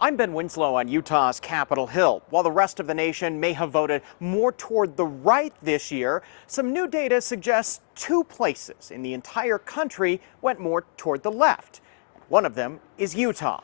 I'm Ben Winslow on Utah's Capitol Hill. While the rest of the nation may have voted more toward the right this year, some new data suggests two places in the entire country went more toward the left. One of them is Utah.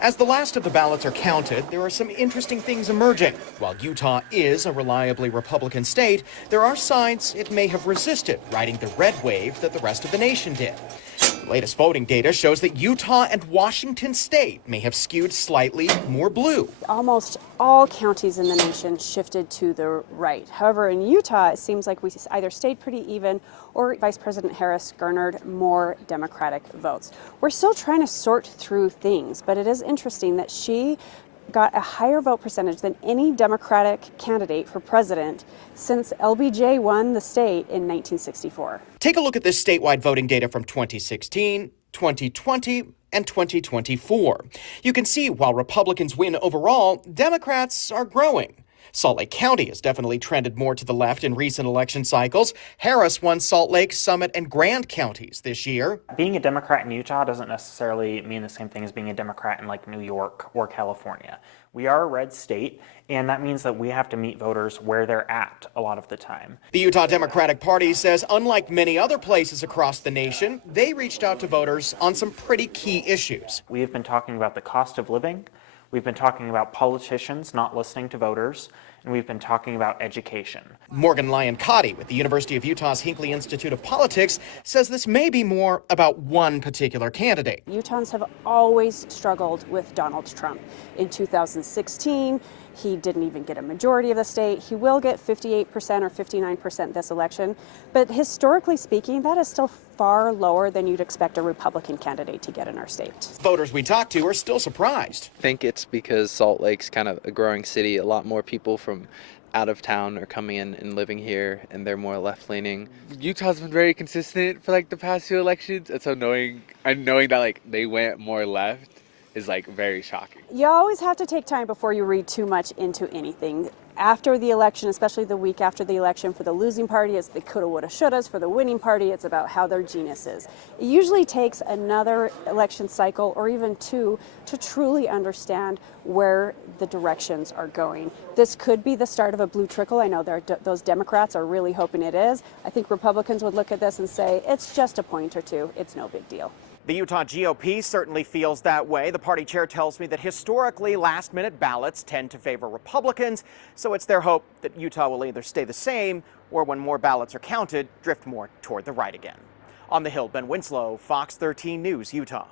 As the last of the ballots are counted, there are some interesting things emerging. While Utah is a reliably Republican state, there are signs it may have resisted riding the red wave that the rest of the nation did. The latest voting data shows that Utah and Washington state may have skewed slightly more blue. Almost all counties in the nation shifted to the right. However, in Utah, it seems like we either stayed pretty even or Vice President Harris garnered more Democratic votes. We're still trying to sort through things, but it is interesting that she got a higher vote percentage than any Democratic candidate for president since LBJ won the state in 1964. Take a look at this statewide voting data from 2016, 2020, and 2024. You can see while Republicans win overall, Democrats are growing. Salt Lake County has definitely trended more to the left in recent election cycles. Harris won Salt Lake, Summit, and Grand counties this year. Being a Democrat in Utah doesn't necessarily mean the same thing as being a Democrat in like New York or California. We are a red state, and that means that we have to meet voters where they're at a lot of the time. The Utah Democratic Party says, unlike many other places across the nation, they reached out to voters on some pretty key issues. We have been talking about the cost of living. We've been talking about politicians not listening to voters, and we've been talking about education. Morgan Lyon-Cotti with the University of Utah's Hinckley Institute of Politics says this may be more about one particular candidate. Utahns have always struggled with Donald Trump. In 2016, he didn't even get a majority of the state. He will get 58% or 59% this election. But historically speaking, that is still far lower than you'd expect a Republican candidate to get in our state. Voters we talked to are still surprised. I think it's because Salt Lake's kind of a growing city. A lot more people from out of town are coming in and living here, and they're more left-leaning. Utah's been very consistent for like the past few elections, and so knowing that like they went more left is like very shocking. You always have to take time before you read too much into anything. After the election, especially the week after the election, for the losing party, it's the coulda, woulda, shouldas. For the winning party, it's about how their genius is. It usually takes another election cycle or even two to truly understand where the directions are going. This could be the start of a blue trickle. I know those Democrats are really hoping it is. I think Republicans would look at this and say, it's just a point or two. It's no big deal. The Utah GOP certainly feels that way. The party chair tells me that historically last-minute ballots tend to favor Republicans, so it's their hope that Utah will either stay the same or, when more ballots are counted, drift more toward the right again. On the Hill, Ben Winslow, Fox 13 News, Utah.